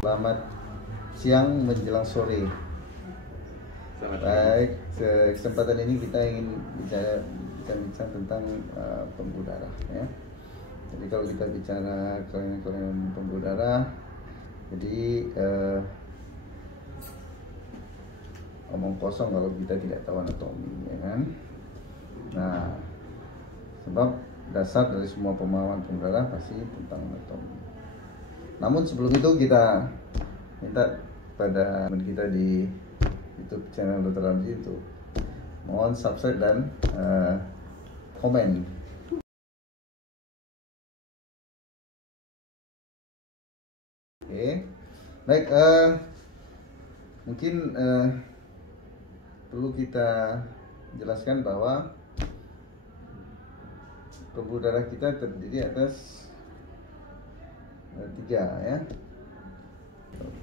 Selamat siang menjelang sore. Baik, kesempatan ini kita ingin bincang tentang pembuluh darah ya. Jadi kalau kita bicara kelainan pembuluh darah, jadi omong kosong kalau kita tidak tahu anatomi ya kan. Nah, sebab dasar dari semua pemahaman pembuluh darah pasti tentang anatomi. Namun sebelum itu kita minta pada teman kita di YouTube channel Dr. Ramzi itu mohon subscribe dan komen. Oke, baik. Mungkin perlu kita jelaskan bahwa pembuluh darah kita terdiri atas 3 ya.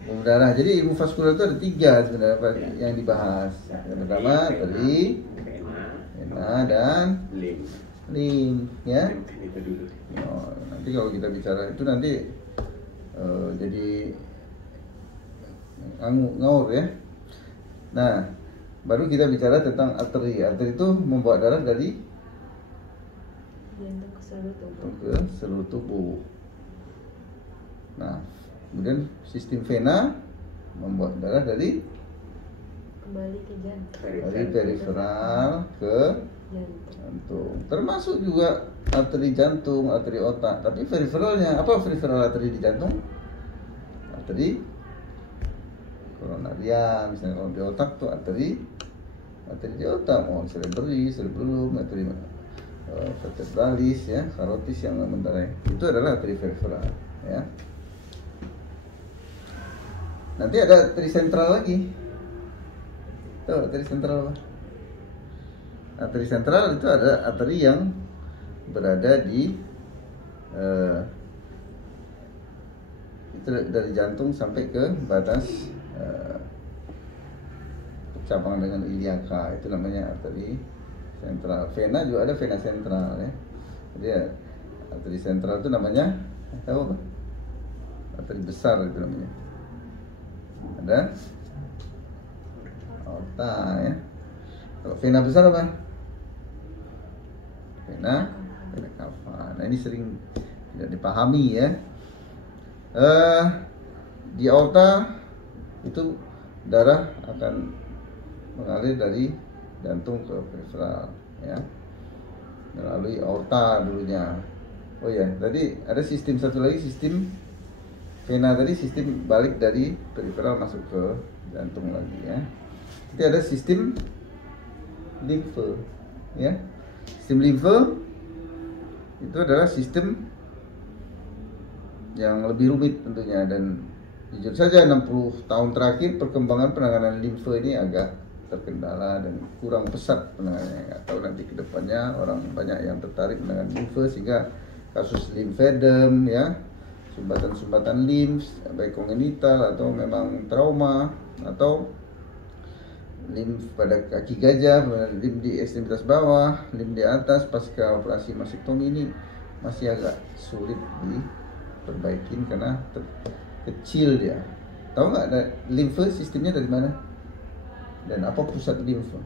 Pembuluh darah. Jadi ilmu vaskular itu ada 3 sebenarnya yang dibahas. Yang pertama tadi vena dan limf ya. Oh, nanti kalau kita bicara itu nanti jadi ngawur ya. Nah, baru kita bicara tentang arteri. Arteri itu membawa darah dari jantung ke seluruh tubuh. Nah, kemudian sistem vena membawa darah dari kembali ke jantung, dari periferal ke jantung. Termasuk juga arteri jantung, arteri otak. Tapi periferalnya apa? Periferal arteri di jantung? Arteri koronaria, misalnya kalau di otak tuh arteri di otak, mau cerebellum, arteri vertebralis ya, karotis yang mendarai. Itu adalah arteri periferal ya. Nanti ada arteri sentral lagi. Tuh, arteri sentral apa? Arteri sentral itu ada arteri yang berada di itu dari jantung sampai ke batas percabangan dengan iliaka, itu namanya arteri sentral. Vena juga ada vena sentral ya. Jadi arteri sentral itu namanya tahu apa? Arteri besar itu namanya. Ada aorta ya. Kalau vena besar apa? Vena cava. Nah, ini sering tidak dipahami ya. Di aorta itu darah akan mengalir dari jantung ke periferal ya, melalui aorta dulunya. Oh ya, tadi ada sistem satu lagi, sistem vena tadi, sistem balik dari periferal masuk ke jantung lagi ya. Jadi ada sistem limfe ya. Sistem limfe itu adalah sistem yang lebih rumit tentunya, dan jujur saja 60 tahun terakhir perkembangan penanganan limfe ini agak terkendala dan kurang pesat penanganannya. Nggak tahu nanti kedepannya orang banyak yang tertarik menangani limfe sehingga kasus limfedem ya, sumbatan limf baik kongenital atau memang trauma, atau limf pada kaki gajah, limf di ekstremitas bawah, limf di atas pasca operasi mastektomi ini masih agak sulit diperbaikin karena kecil dia. Tahu nggak ada limfe sistemnya dari mana? Dan apa pusat limfe?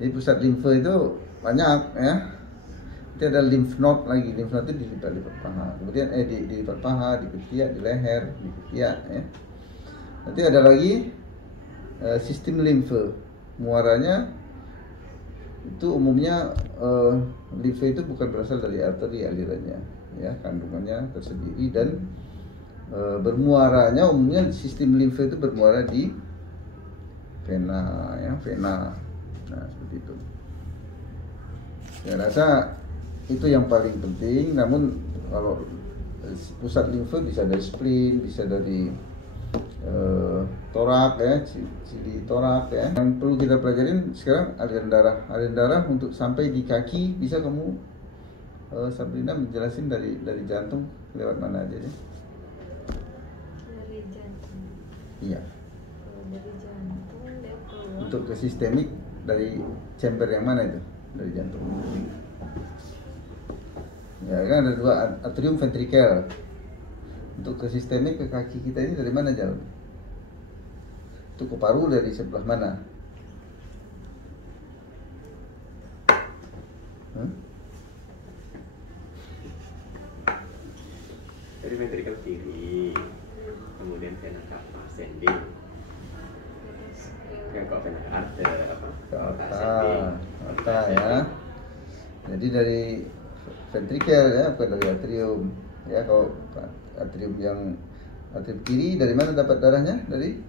Jadi pusat limfe itu banyak ya. Nanti ada lymph node lagi. Lymph node itu di lipat paha. Kemudian di lipat paha, di ketiak, di leher, di ketiak ya. Nanti ada lagi sistem limfe. Muaranya itu umumnya limfe itu bukan berasal dari arteri alirannya ya, kandungannya tersendiri, dan bermuaranya umumnya sistem limfe itu bermuara di vena ya, vena. Nah, seperti itu. Saya rasa itu yang paling penting. Namun kalau pusat limfe bisa dari spleen, bisa dari torak ya, cili torak ya. Yang perlu kita pelajarin sekarang aliran darah. Aliran darah untuk sampai di kaki bisa kamu Sabrina menjelasin dari jantung lewat mana aja ya? Dari jantung. Iya. Dari jantung dia keluar. Untuk ke sistemik dari chamber yang mana itu? Dari jantung. Ya kan ada dua atrium ventrikel. Untuk ke sistemik ke kaki kita ini dari mana jalan? Itu ke paru dari sebelah mana? Dari ventrikel kiri, kemudian vena cava ascending, kok vena arter apa? Ke Aorta ascending, aorta ya. Jadi dari ventrikel ya, bukan dari atrium. Ya kalau atrium yang atrium kiri dari mana dapat darahnya? Dari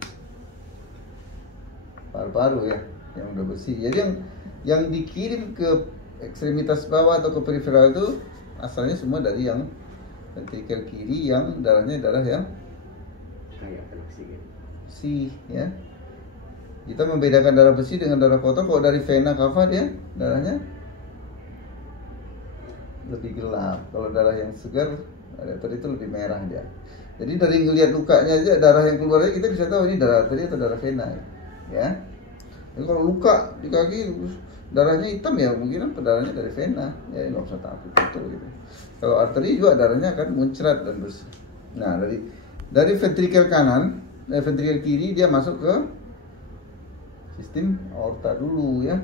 paru-paru ya, yang udah bersih. Jadi yang dikirim ke ekstremitas bawah atau ke periferal itu asalnya semua dari yang ventrikel kiri, yang darahnya darah yang kayak oksigen. bersih ya. Kita membedakan darah bersih dengan darah kotor. Kalau dari vena cava dia darahnya lebih gelap. Kalau darah yang segar tadi itu lebih merah dia. Jadi dari ngelihat lukanya aja, darah yang keluar kita bisa tahu ini darah arteri atau darah vena ya. Jadi kalau luka di kaki darahnya hitam ya mungkin darahnya dari vena ya, nggak usah takut gitu. Kalau arteri juga darahnya akan muncrat dan bersih. Nah dari ventrikel kanan, dari ventrikel kiri dia masuk ke sistem aorta dulu ya.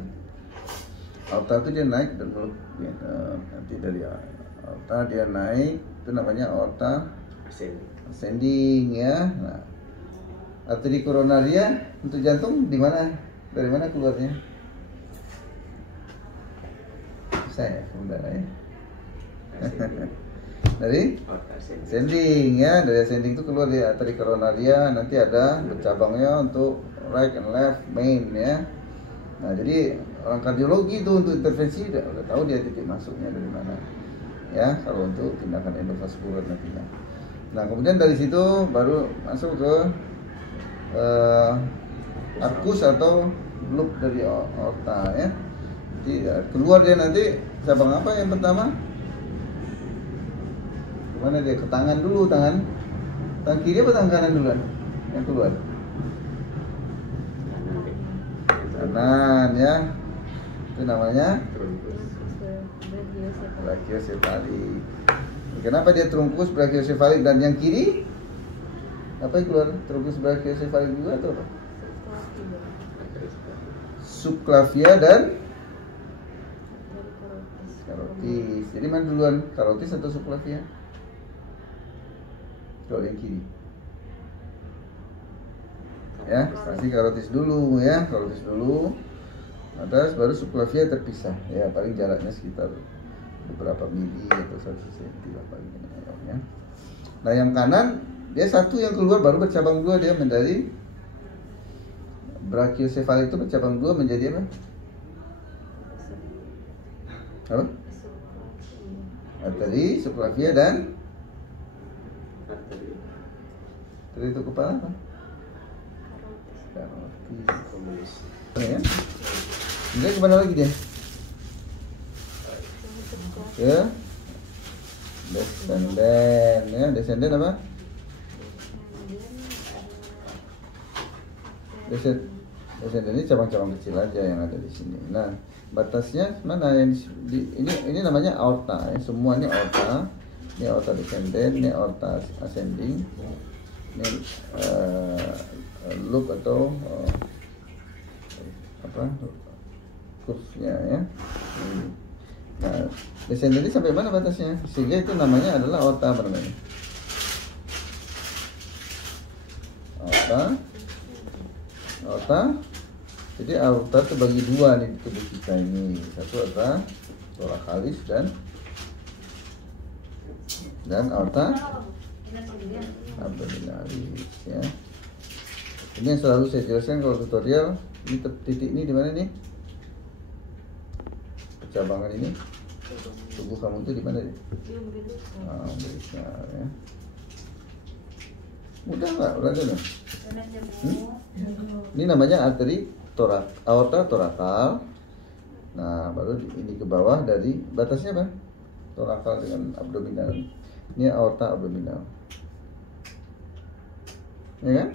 Aorta itu dia naik dan ya, nanti dari aorta dia naik itu namanya aorta ascending ya. Nah, arteri koronaria untuk jantung di mana? Dari mana keluarnya? Bisa ya, udara ya. Dari ascending ya, dari ascending itu keluar di arteri koronaria, nanti ada bercabangnya untuk right and left main ya. Nah jadi orang kardiologi itu untuk intervensi udah tahu dia titik masuknya dari mana ya, kalau untuk tindakan endovaskular nantinya. Nah kemudian dari situ baru masuk ke arkus atau loop dari aorta ya. Jadi keluar dia nanti cabang apa yang pertama? Kemana dia? Ke tangan dulu, tangan kiri apa tangan kanan duluan yang keluar? Kanan ya, itu namanya brachiosefalik. Kenapa dia trunkus brachiosefalik dan yang kiri apa yang keluar? Trunkus brachiosefalik juga atau apa? Subclavia dan karotis. Jadi mana duluan, karotis atau subclavia? Kalau yang kiri ya, pasti karotis dulu ya, karotis dulu atas, baru subclavia terpisah ya, paling jaraknya sekitar beberapa mili atau 1 cm lah paling ya. Nah yang kanan dia satu yang keluar baru bercabang dua, dia menjadi brachiosefalik itu bercabang dua menjadi apa? Apa? Arteri, subclavia dan arteri itu kepala apa? Karotis. Ya. Kemudian kemana lagi dia? Ya, descendant ya, descendant apa? Descendant ini cabang-cabang kecil aja yang ada di sini. Nah, batasnya mana yang ini namanya aorta ya, semua ini aorta. Ini aorta descendant, ini aorta ascending, ini loop atau apa kurvnya ya. Nah, descendant ini sampai mana batasnya? Sehingga itu namanya adalah aorta apa namanya? Aorta. Jadi aorta terbagi dua nih di tubuh kita ini. Satu aorta thoracalis dan aorta abdominalis ya. Ini yang selalu saya jelaskan kalau tutorial. Ini titik ini di mana nih? Percabangan ini. Tubuh kamu itu di mana nih? Umbilical ya. Mudah nggak belajarnya? Ini namanya arteri aorta torakal. Nah, baru ini ke bawah dari batasnya apa? Torakal dengan abdominal. Ini aorta abdominal. Ya kan?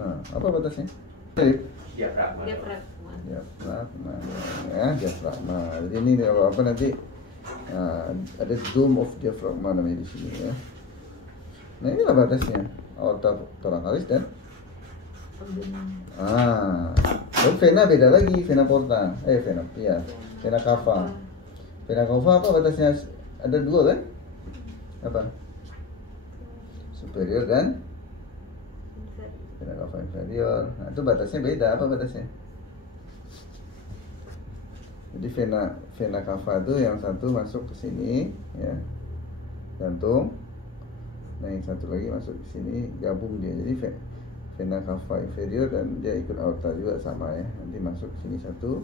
Nah, apa batasnya? Diafragma. Diafragma. Ya, diafragma. Jadi ini apa nanti Nah, ada dome of diaphragma namanya di sini ya. Nah inilah batasnya aorta thoracalis dan lalu vena beda lagi, vena porta, vena cava. Vena cava apa batasnya? Ada dua kan? Apa? Superior dan vena cava inferior. Nah itu batasnya beda, apa batasnya? Jadi vena cava itu yang satu masuk ke sini ya, jantung. Nah yang satu lagi masuk ke sini, gabung dia. Jadi vena cava inferior dan dia ikut aorta juga sama ya. Nanti masuk ke sini satu,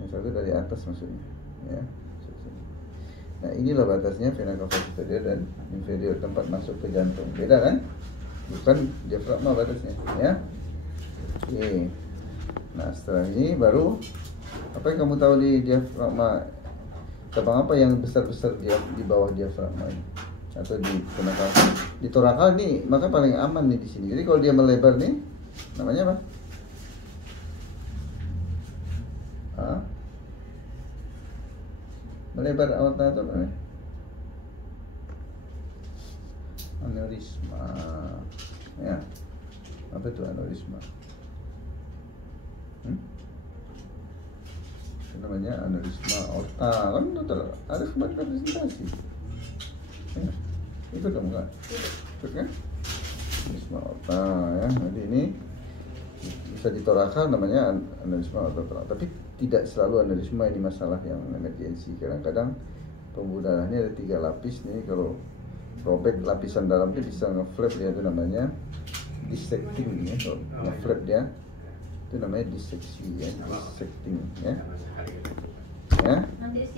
yang satu dari atas masuknya ya. Nah inilah batasnya vena cava superior dan inferior, tempat masuk ke jantung. Beda kan? Bukan diafragma batasnya ya. Oke. Nah setelah ini baru apa yang kamu tahu di diafragma? Cabang apa yang besar-besar di bawah diafragma ini? Atau di vena cava? Di torakal nih, maka paling aman nih di sini. Jadi kalau dia melebar nih, namanya apa? Melebar aorta itu apa namanya? Aneurisma. Ya. Apa itu aneurisma? Itu namanya aneurisma aorta. Kan ada kemarin presentasi. Ya. Ikut dong enggak? Ikut kan? Aneurisma aorta ya. Jadi ini bisa ditorakal namanya aneurisma aorta. Tapi tidak selalu aneurisma ini masalah yang emergensi. Kadang-kadang pembuluh darahnya ada 3 lapis nih. Kalau robek lapisan dalam itu bisa ngeflap dia, itu namanya dissecting ya. Kalau ngeflap dia itu namanya disseksi ya, dissecting ya. Ya.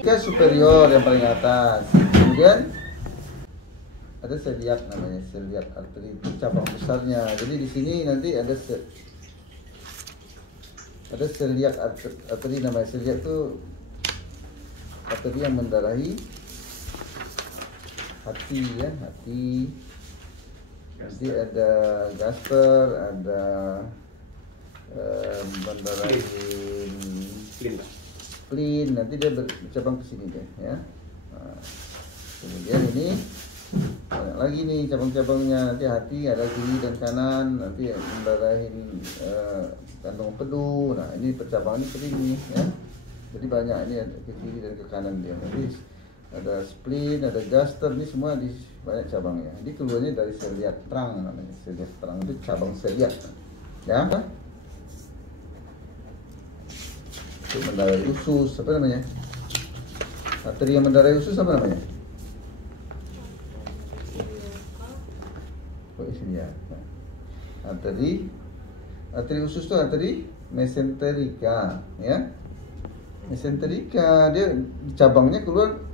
Kita superior yang paling atas. Kemudian ada celiac namanya, celiac artery itu cabang besarnya. Jadi di sini nanti ada celiac artery namanya. Celiac itu arteri yang mendarahi hati ya, hati. Nanti ada gaster, ada mendarahi spleen. Nanti dia bercabang ke sini deh ya. Nah, kemudian ini banyak lagi nih cabang-cabangnya. Nanti hati ada kiri dan kanan. Nanti mendarahi kantong empedu. Nah ini percabangan ini sering nih ya. Jadi banyak ini ada ke kiri dan ke kanan dia. Nanti ada spleen, ada gaster, ini semua di banyak cabangnya. Ini keluarnya dari celiac terang namanya. Celiac terang itu cabang celiac. Ya. Untuk mendarahi usus, apa namanya? Arteri yang mendarahi usus apa namanya? Oh iya. Arteri usus itu arteri mesenterica, ya. Mesenterica dia cabangnya keluar.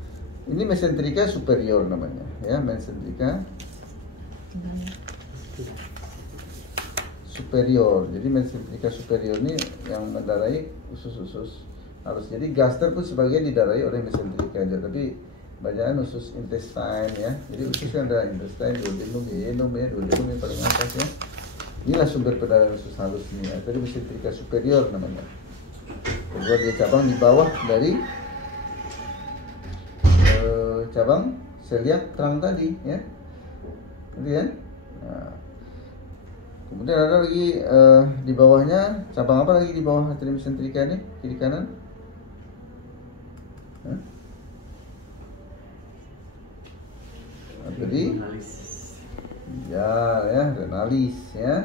Ini mesenterica superior namanya, ya, mesenterica superior. Jadi mesenterica superior ini yang mendarahi usus-usus halus. Jadi gaster pun sebagian didarahi oleh mesenterica aja, tapi banyakan usus intestine ya. Jadi usus kan ada intestine, duodenum, ileum ya, duodenum yang paling atas ya. Inilah sumber pendarahan usus halus ini. Ya. Tadi mesenterica superior namanya. Kemudian dia cabang di bawah dari cabang celiac terang tadi ya. Kemudian nah, kemudian ada lagi di bawahnya cabang apa lagi di bawah arteri mesenterica ini, kiri kanan? Arteri ya, renalis ya.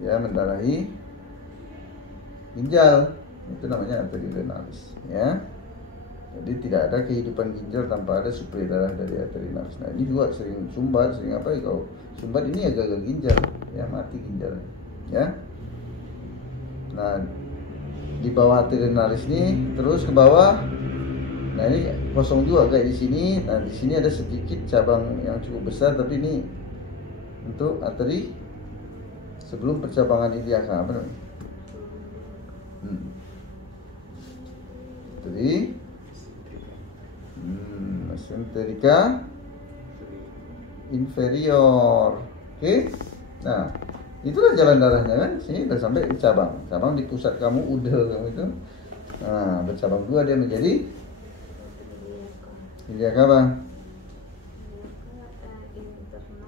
Ya mendarahi ginjal. Itu namanya arteri renalis ya. Jadi tidak ada kehidupan ginjal tanpa ada suplai darah dari arteri renalis. Nah ini juga sering sumbat, sering apa ya, kalau sumbat ini ya gagal ginjal ya, mati ginjal ya. Nah di bawah arteri renalis ini terus ke bawah. Nah ini kosong juga kayak di sini. Nah di sini ada sedikit cabang yang cukup besar, tapi ini untuk arteri sebelum percabangan iliaka apa namanya? Arteri mesenterica inferior. Oke. Nah, itulah jalan darahnya kan. Sini udah sampai cabang. Cabang di pusat kamu udel kamu itu. Nah, bercabang dua dia menjadi Iliaka apa? Internal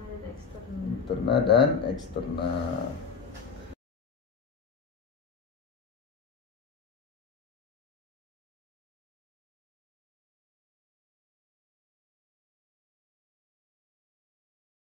dan eksternal. Internal dan eksternal.